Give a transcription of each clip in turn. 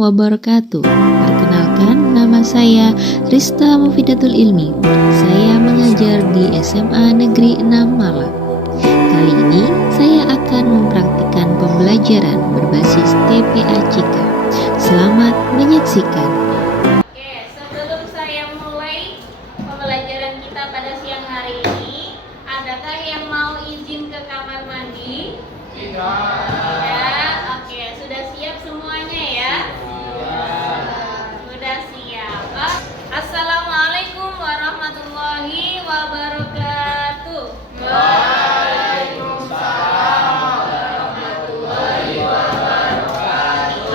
wabarakatuh. Perkenalkan, nama saya Rista Mufidatul Ilmi. Saya mengajar di SMA Negeri 6 Malang. Kali ini saya akan mempraktikkan pembelajaran berbasis TPA Cika. Selamat menyaksikan. Oke, sebelum saya mulai pembelajaran kita pada siang hari ini, adakah yang mau izin ke kamar mandi? Tidak. Ya, oke, sudah siap semuanya ya? Sudah siap. Assalamualaikum warahmatullahi wabarakatuh.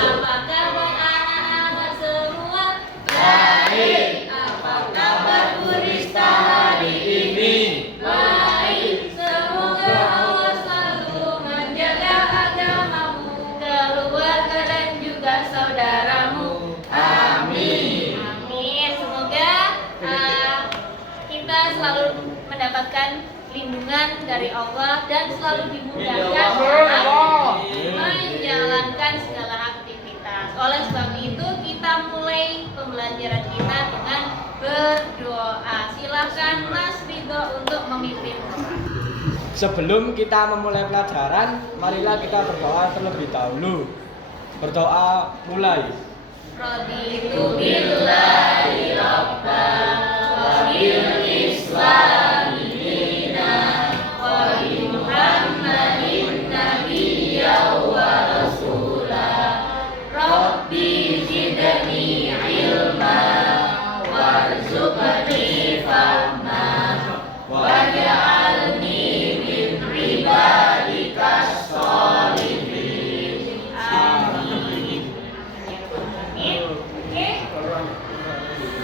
Apa kabar anak-anak semua? Baik. Apa kabar Bu Rista hari ini? Baik. Semoga Allah selalu menjaga agamamu, keluarga dan juga saudaramu. Amin. Amin. Semoga kita selalu mendapatkan lindungan dari Allah dan selalu dimudahkan dalam menjalankan segala aktivitas. Oleh sebab itu kita mulai pembelajaran kita dengan berdoa. Silakan Mas Ridho untuk memimpin doa. Sebelum kita memulai pelajaran, marilah kita berdoa terlebih dahulu. Berdoa mulai. Raditu billahi rabban wa bil islami dinan wa bi Muhammadin nabiyya wa rasula. Rabbi zidni ilma warzuqni fahma waj'alni min ibadikas sholihin. Amin. Oke.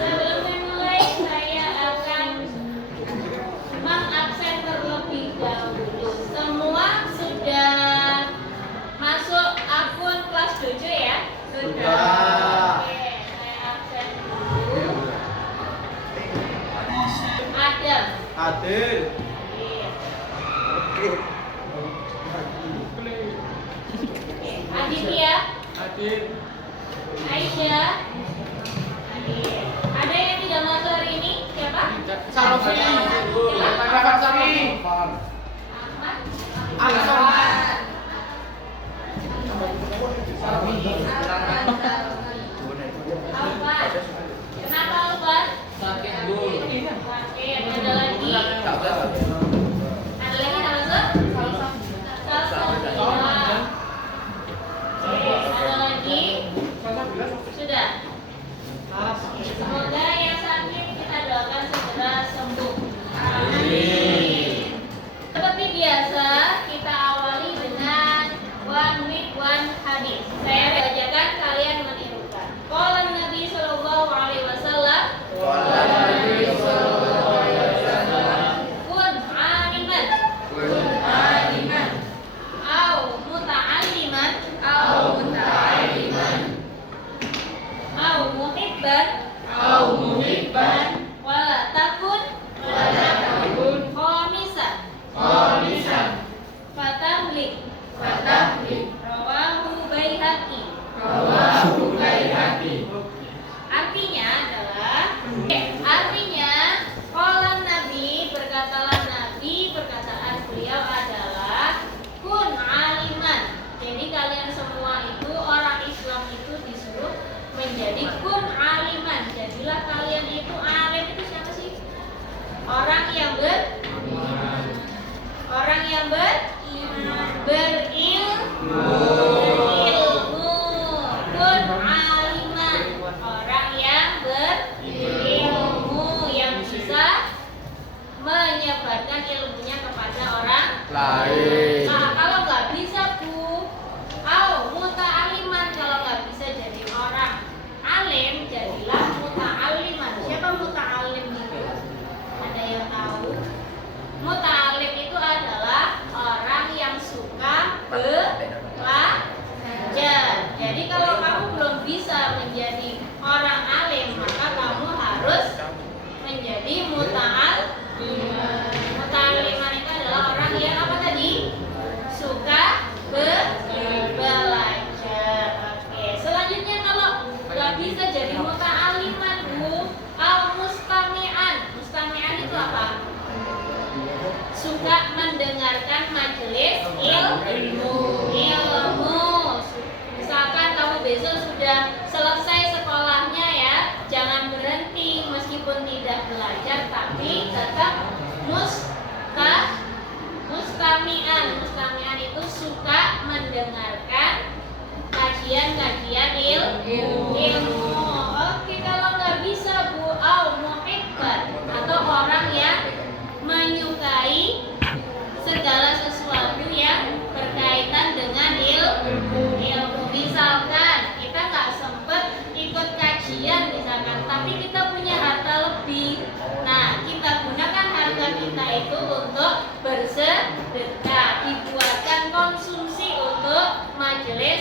Sebelum memulai, saya akan mengabsen terlebih dahulu. Semua sudah masuk akun kelas dojo ya? Sudah. Oke, saya absen dulu. Adam. Adil. Oke. Aditya. Adil. Aisyah. Adit. Ada yang tidak masuk hari ini? Siapa? Sarofi. Rahmat Sami. Ahmad. Alfan. Alfan. Kenapa Alfan? Sakit, Bu. Sakit. Ada lagi? Ada lagi yang masuk? Salsabila. Oke, ada lagi? Sudah. Semoga yang sakit kita doakan segera sembuh. Amin. Seperti biasa, kita awali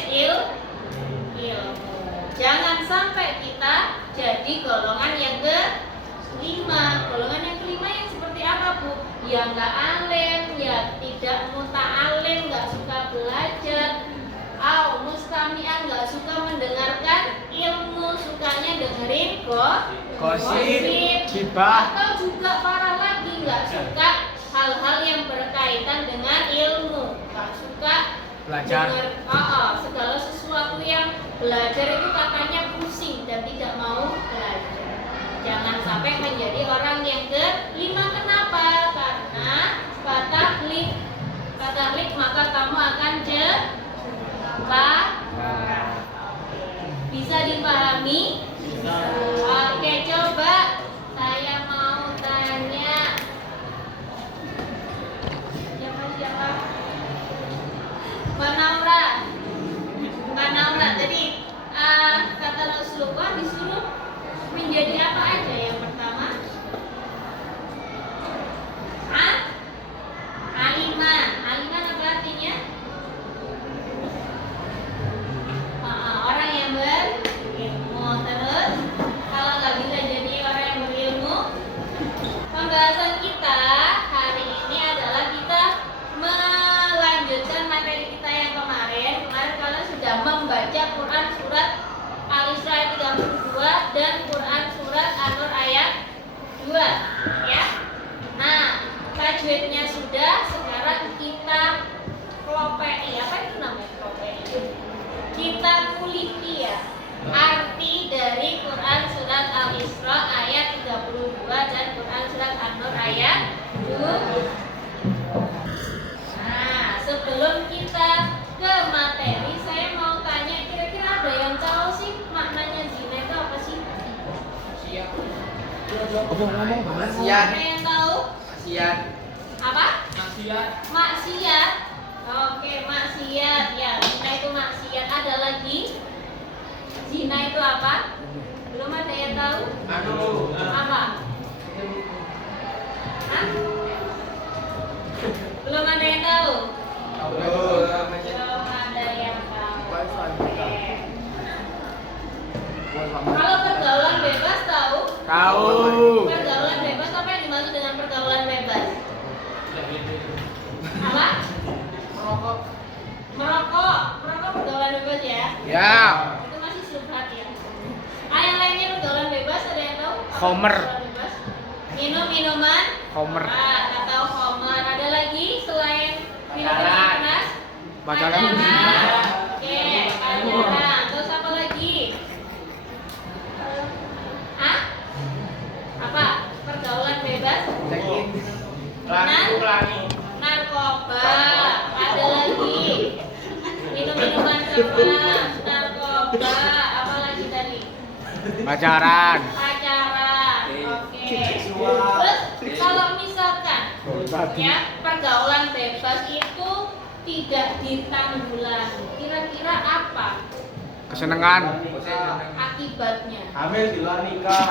majelis ilmu. Jangan sampai kita jadi golongan yang kelima. Golongan yang kelima yang seperti apa, Bu? Yang nggak alim, ya tidak muta'alim, nggak suka belajar, mustami'an, nggak suka mendengarkan ilmu, sukanya dengerin gosip, gibah. atau juga parah lagi nggak suka hal-hal yang berkaitan dengan ilmu, nggak suka Belajar. segala sesuatu yang belajar itu katanya pusing dan tidak mau belajar. Jangan sampai menjadi orang yang kelima. Kenapa? Karena fatahlik maka kamu akan celaka. Bisa dipahami? Bisa. Oke, coba saya mau tanya. Siapa? Mbak Naura. Jadi kata Rasulullah disuruh menjadi apa aja? Yang pertama, aliman. Aliman apa artinya? Orang yang berilmu. Terus kalau nggak bisa jadi orang yang berilmu, pembahasan kita hari ini adalah kita melanjutkan materi kita yang kemarin. Kemarin kalian sudah membaca Quran surat Al-Isra ayat 32 dan Quran surat An-Nur ayat 2, ya. Nah, tajwidnya sudah. Sekarang kita kelopei. Apa itu namanya kelopei? Kita kuliti ya arti dari Quran surat Al-Isra ayat 32 dan Quran surat An-Nur ayat 2. Nah, sebelum kita ke materi, saya mau tanya, kira-kira ada yang tahu sih maknanya zina itu apa sih? Ada yang tahu? Apa? Maksiat. Oke, maksiat. Ya, zina itu maksiat. Ada lagi? Zina itu apa? Belum ada yang tahu? Apa? Hah? Belum ada yang tahu? Belum ada yang tahu. Oke. Kalau pergaulan bebas tahu? Pergaulan bebas, apa yang dimaksud dengan pergaulan bebas? Apa? Merokok pergaulan bebas ya? Ya. Itu masih subhat ya. Yang lainnya pergaulan bebas ada yang tahu? Apa Khomer. pergaulan bebas? Minuman? Khomer. Atau khomer. Ada lagi selain minuman keras? Pacaran. Oke, pacaran. Terus apa lagi? Apa? Pergaulan bebas? Narkoba. Ada lagi? Minum-minuman keras, narkoba. Apa lagi tadi? Pacaran. Oke. Terus kalau misalkan ya pergaulan bebas itu tidak ditanggulangi, kira-kira apa Kesenangan. akibatnya? Hamil di luar nikah.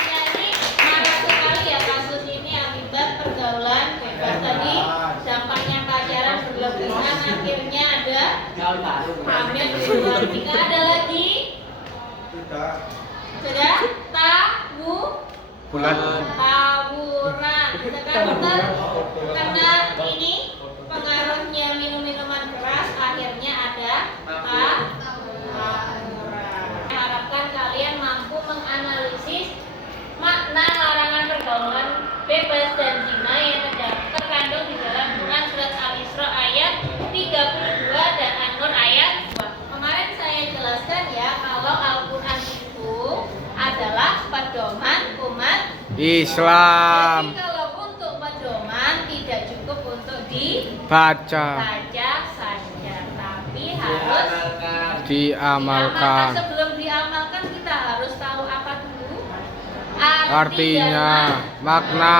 Jadi marah sekali ya kasus ini akibat pergaulan bebas tadi. Dampaknya pacaran berlebihan, akhirnya ada hamil di luar nikah. Ada lagi? Sudah? Tawuran. Sekarang kena ini pengaruhnya minum-minuman keras, akhirnya ada tawuran. Harapkan kalian mampu menganalisis makna larangan pergaulan bebas dan zina yang terkandung di dalam Quran surat Al-Isra ayat 32 dan An-Nur ayat 2. Kemarin saya jelaskan ya kalau Al-Quran itu adalah pedoman umat Islam. Jadi kalau untuk pedoman tidak cukup untuk Baca. saja, tapi harus Diamalkan. Sebelum diamalkan kita harus tahu apa dulu Artinya. Makna.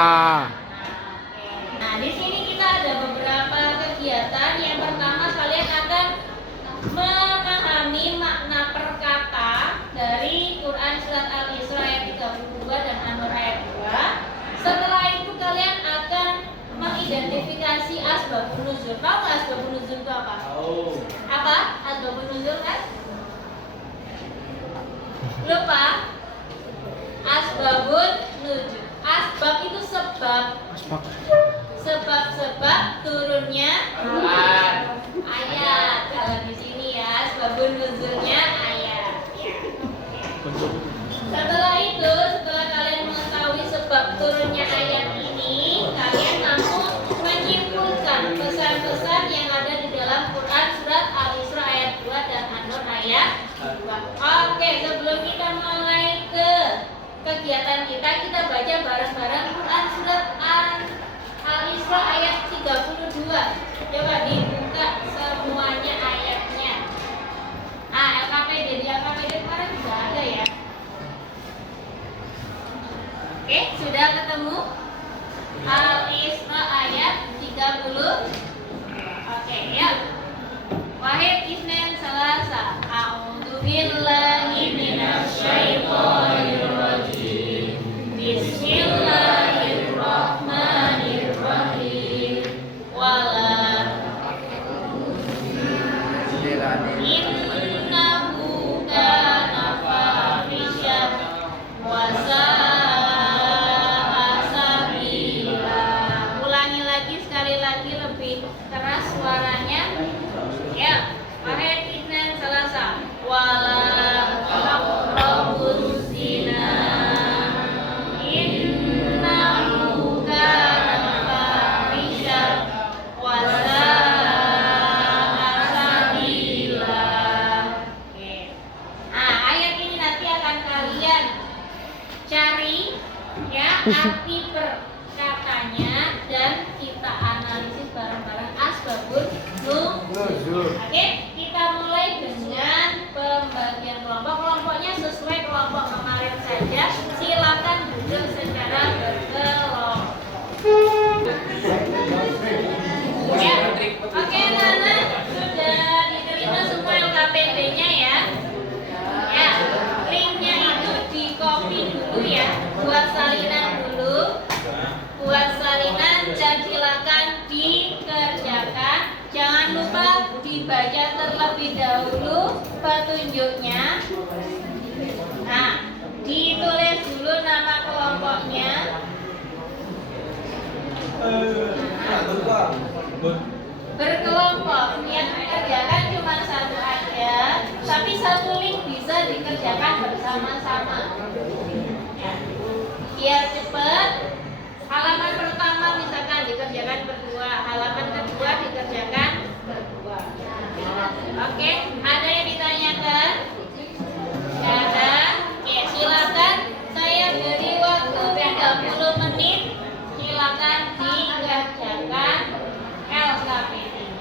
Nah, di sini kita ada beberapa kegiatan. Yang pertama, kalian akan memahami makna perkata dari Quran surat Al-Isra ayat 32 dan An-Nur ayat 2. Setelah itu kalian akan mengidentifikasi klasifikasi asbabun nuzul. Tahu nggak asbabun nuzul itu apa? Apa? Asbabun nuzul kan? Lupa? Asbabun nuzul. Asbab itu sebab. Sebab-sebab turunnya ayat. Kalau di sini ya, asbabun nuzulnya ayat. Ya. Setelah itu, setelah kalian mengetahui sebab turunnya ayat ini, kalian langsung menyimpulkan pesan-pesan yang ada di dalam Quran surat Al-Isra ayat 2 dan An-Nur ayat 2. Oke, sebelum kita mulai ke kegiatan kita baca bareng-bareng Quran surat Al-Isra ayat 32. Coba dibuka semuanya ayatnya. LKPD, di LKPD kemarin juga ada ya. Oke, sudah ketemu? Al-Isra ayat 30. Oke, ya. Wahid Isnin Salasa. A'udzu billahi minasy syaithanir rajim. Bismillahirrahmanirrahim. Wala innahu kana fahisyan wa ulangi lagi sekali lagi lebih keras suaranya. Ya, Wahid Isnin Salasa. Wala taqrabuz zina. Innahu kana fahisyan wa sabila. Oke. Ayat ini nanti akan kalian cari ya arti perkatanya dan kita analisis bareng-bareng asbabun nuzul. Oke, kita mulai dengan pembagian kelompok. Kelompoknya sesuai kelompok kemarin saja. Silakan duduk secara berkelompok. Ya, oke Nana, sudah diterima semua LKPD-nya ya. Ya, linknya itu di copy dulu ya, buat salinan dulu. Buat salinan dan silakan dikerjakan. Jangan lupa dibaca terlebih dahulu petunjuknya. Nah, ditulis dulu nama kelompoknya. Berkelompok, yang dikerjakan cuma satu aja, tapi satu link bisa dikerjakan bersama-sama. Ya. Biar cepat. Halaman pertama misalkan dikerjakan berdua, halaman kedua dikerjakan berdua. Oke, ada yang ditanyakan? Tidak ada? Oke, silakan. Saya beri waktu 30 menit. Silakan dikerjakan LKPD-nya.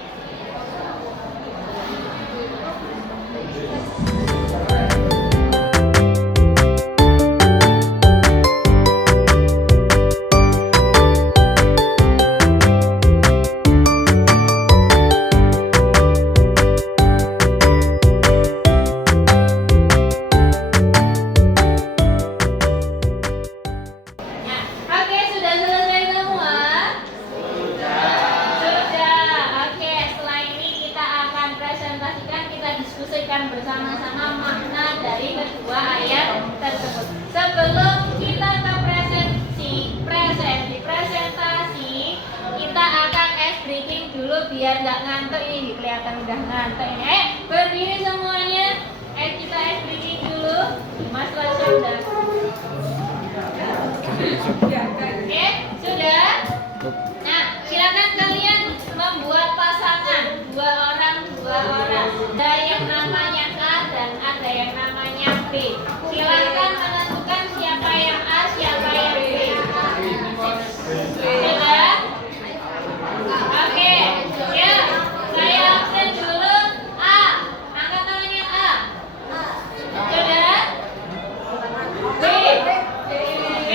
Bersama-sama makna dari kedua ayat tersebut. Sebelum kita ke presentasi, kita akan ice breaking dulu biar nggak ngantuk. Ini kelihatan udah ngantuk ini. Berdiri semuanya. Kita ice breaking dulu. Mas Rasya udah. Oke, sudah. Nah, silakan kalian membuat pasangan dua orang. Ada yang namanya A dan ada yang namanya B. Silakan menentukan siapa yang A, siapa yang B. Sudah? Oke. Ya, saya absen dulu. A. Angkat tangannya A. Sudah? B. B.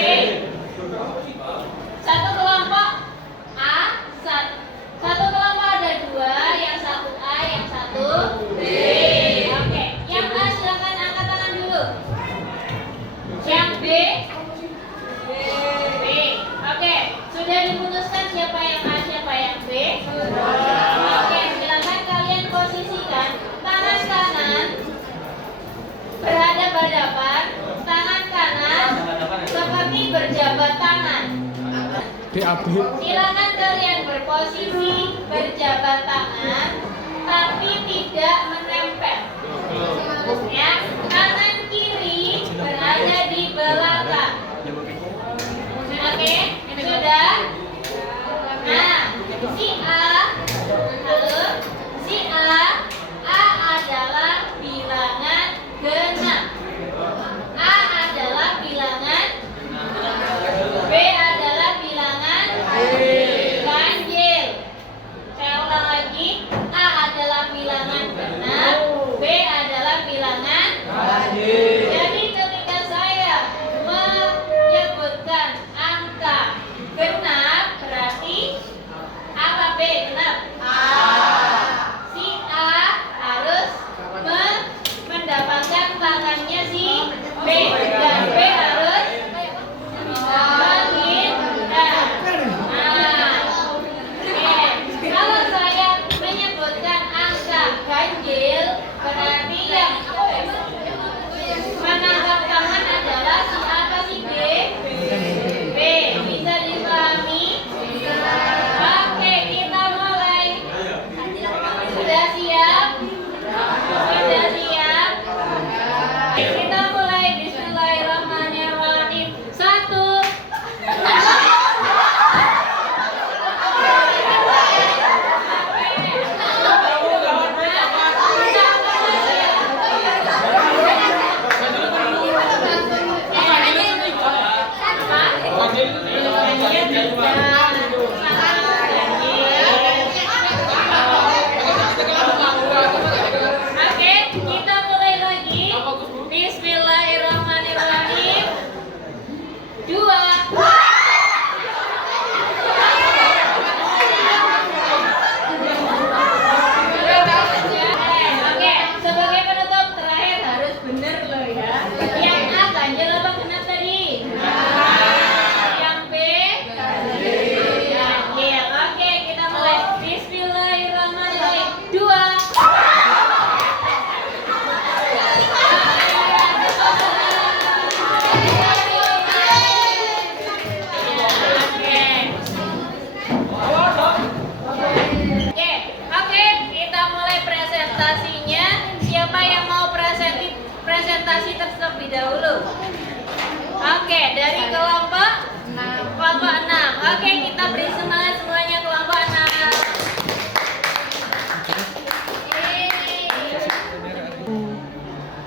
Silakan kalian berposisi berjabat tangan, tapi tidak menempel. Ya, tangan kiri berada di belakang. Oke, sudah. Nah, si A, halo, si A adalah bilangan genap. A adalah bilangan, B adalah bilangan ganjil. Saya ulang lagi, A adalah bilangan genap, B adalah bilangan ganjil. Jadi ketika saya menyebutkan angka genap, berarti apa B genap? Si A harus mendapatkan tangannya si B, dan B harus menghindar. Nah, oke. Kalau saya menyebutkan angka ganjil, berarti yang menangkap tangan adalah si A atau si B? B. Bisa dipahami? Oke, kita mulai. Sudah siap? Sudah siap? Kita mulai. Bismillahirrahmanirrahim. 1. Oke, kita mulai lagi. Bismillahirrahmanirrahim. 2. Oke, sebagai penutup terakhir harus benar loh ya. Yang A ganjil apa genap tadi? Yang B ganjil. Oke, kita mulai. Bismillahirrahmanirrahim. 2. Oke, kita mulai presentasinya. Siapa yang mau presentasi terlebih dahulu? Oke, dari kelompok 6. Oke, kita beri semangat semuanya kelompok 6.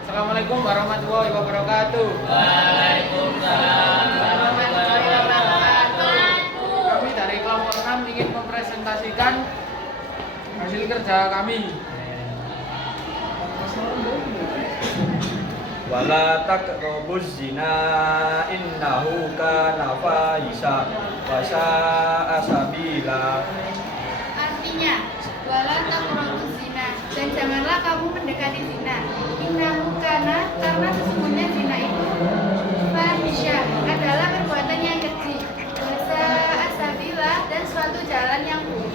Assalamualaikum warahmatullahi wabarakatuh. Kami dari kelompok 6 ingin mempresentasikan hasil kerja kami. Wala taqrabuz zina innahu kana fahisha wa sa'a sabila. Artinya, wala taqrabuz zina, dan janganlah kamu mendekati zina. Innahu kana, karena sesungguhnya zina itu fahisya, adalah perbuatan yang keji. Wa sa'a sabila, dan suatu jalan yang buruk.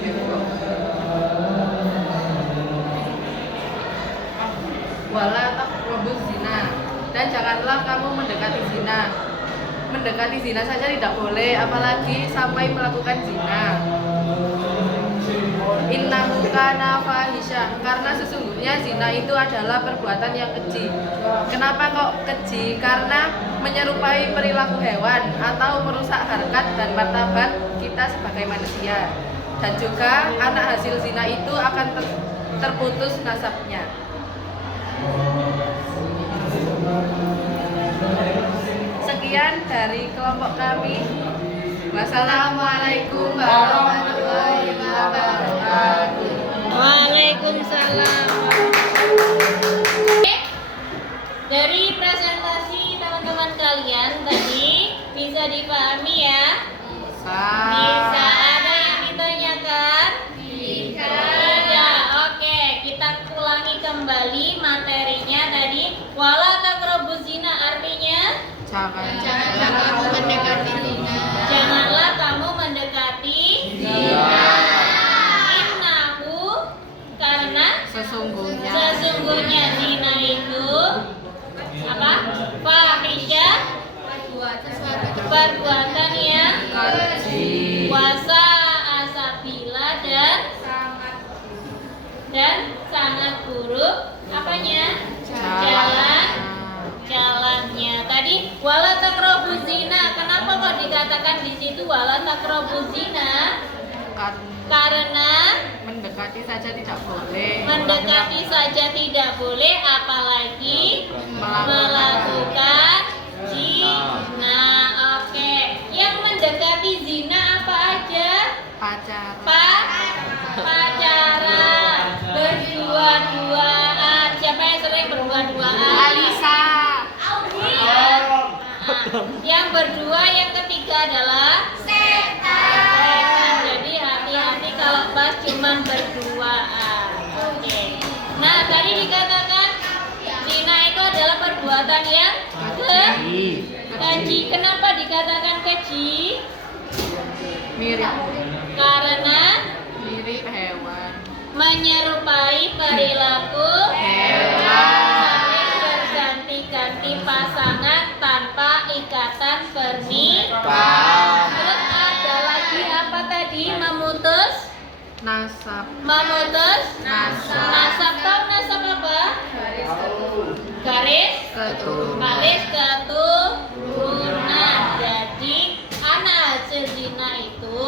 Wala taqrabuz zina, dan janganlah kamu mendekati zina. Mendekati zina saja tidak boleh, apalagi sampai melakukan zina. Innahu kana fahisya, karena sesungguhnya zina itu adalah perbuatan yang keji. Kenapa kok keji? Karena menyerupai perilaku hewan atau merusak harkat dan martabat kita sebagai manusia. Dan juga anak hasil zina itu akan terputus nasabnya. Sekian dari kelompok kami. Wassalamualaikum warahmatullahi wabarakatuh. Waalaikumsalam. Dari presentasi teman-teman kalian tadi bisa dipahami ya? Bisa. Ada yang ditanyakan? Bisa. Oke, kita ulangi kembali materinya tadi. Wala taqrabuz zina artinya Janganlah kamu mendekati zina. janganlah kamu mendekati zina. dan sangat buruk apanya? Jalannya. Tadi wala taqrabuz zina. Kenapa kok dikatakan di situ wala taqrabuz zina? Karena mendekati saja tidak boleh. mendekati saja tidak boleh, apalagi melakukan zina. Oke. Yang mendekati zina apa aja? Pacaran, berdua-duaan. Siapa yang sering berdua-duaan? Alisa. Yang berdua, yang ketiga adalah setan. Jadi hati-hati kalau pas cuman berduaan. Oke. Nah, tadi dikatakan zina itu adalah perbuatan yang keji. Kenapa dikatakan keji? Mirip hewan. Menyerupai perilaku Hewan. saling berganti-ganti pasangan tanpa ikatan pernikahan. Terus ada lagi apa tadi? Memutus Nasab. nasab. Tahu nasab apa? Garis keturunan. Jadi anak hasil zina itu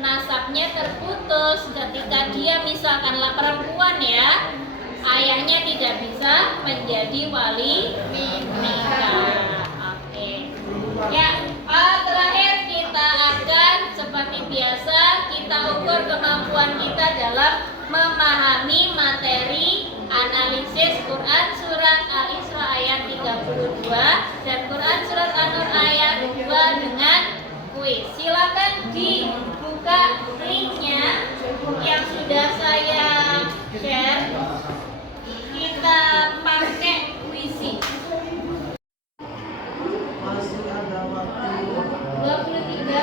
nasabnya terputus ketika dia misalkanlah perempuan ya, ayahnya tidak bisa menjadi wali nikah. Oke. Ya, terakhir kita akan seperti biasa kita ukur kemampuan kita dalam memahami materi analisis Quran surat Al-Isra ayat 32 dan Quran surat An-Nur ayat 2 dengan kuis. Silakan dibuka linknya yang sudah saya share. Kita pakai kuisi. 23.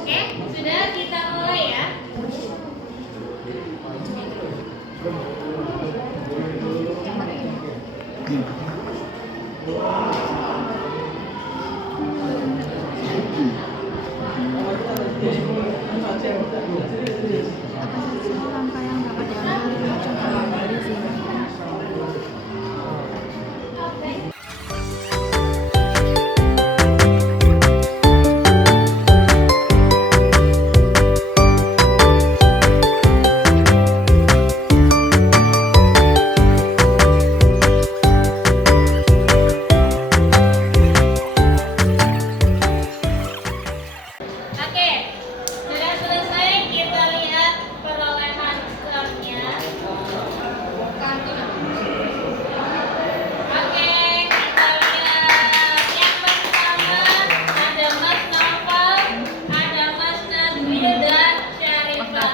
Oke, sudah kita mulai ya. Oke, sudah selesai. Kita lihat perolehan skornya. Oke, kita lihat yang pertama ada Mas Novel, ada Mas Nadwil dan Syarifah.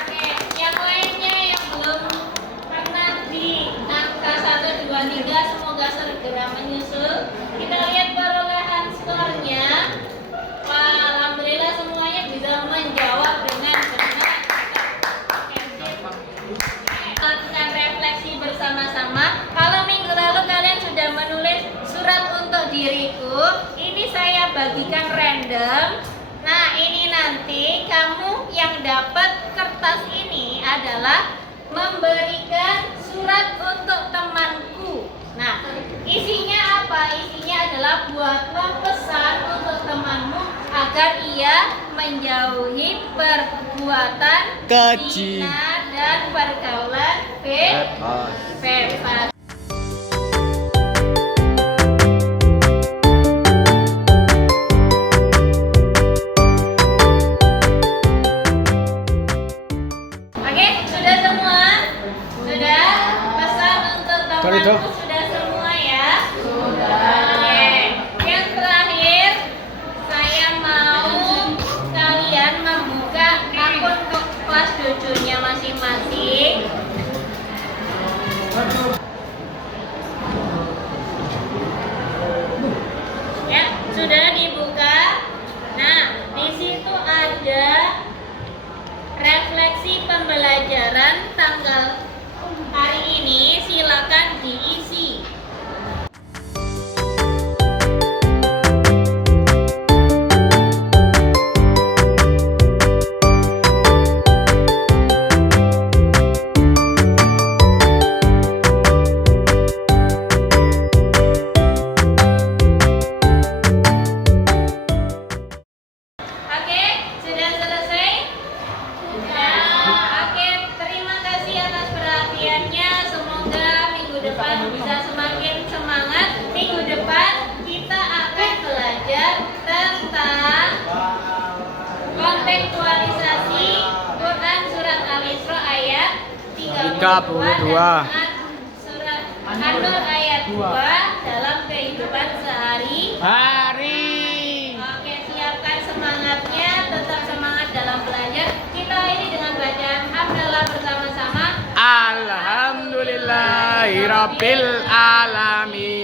Oke, yang lainnya yang belum pernah di angka 1, 2, 3 semoga segera menyusul. Kita lihat perolehan skornya. Wah, alhamdulillah semuanya bisa menjawab dengan benar. Lakukan refleksi bersama-sama. Kalau minggu lalu kalian sudah menulis surat untuk diriku, ini saya bagikan random. Nah, ini nanti kamu yang dapat kertas ini adalah memberikan surat untuk temanku. Nah, isinya apa? Isinya adalah buatlah pesan untuk temanmu agar ia menjauhi perbuatan Keji. zina dan pergaulan bebas. Oke, sudah semua? Sudah? Pesan untuk temanku sudah semua ya? Oke. Yang terakhir, saya mau kalian membuka akun kelas dojonya masing-masing. Ya, sudah dibuka. Nah, di situ ada refleksi pembelajaran tanggal hari ini, silakan diisi. mengaktualisasi Quran surat Al-Isra ayat 32 32. dan surat An-Nur ayat 2 dalam kehidupan sehari-hari. Oke, siapkan semangatnya, tetap semangat dalam belajar. Kita ini dengan bacaan hamdalah bersama-sama. Alhamdulillahirabbil alamin.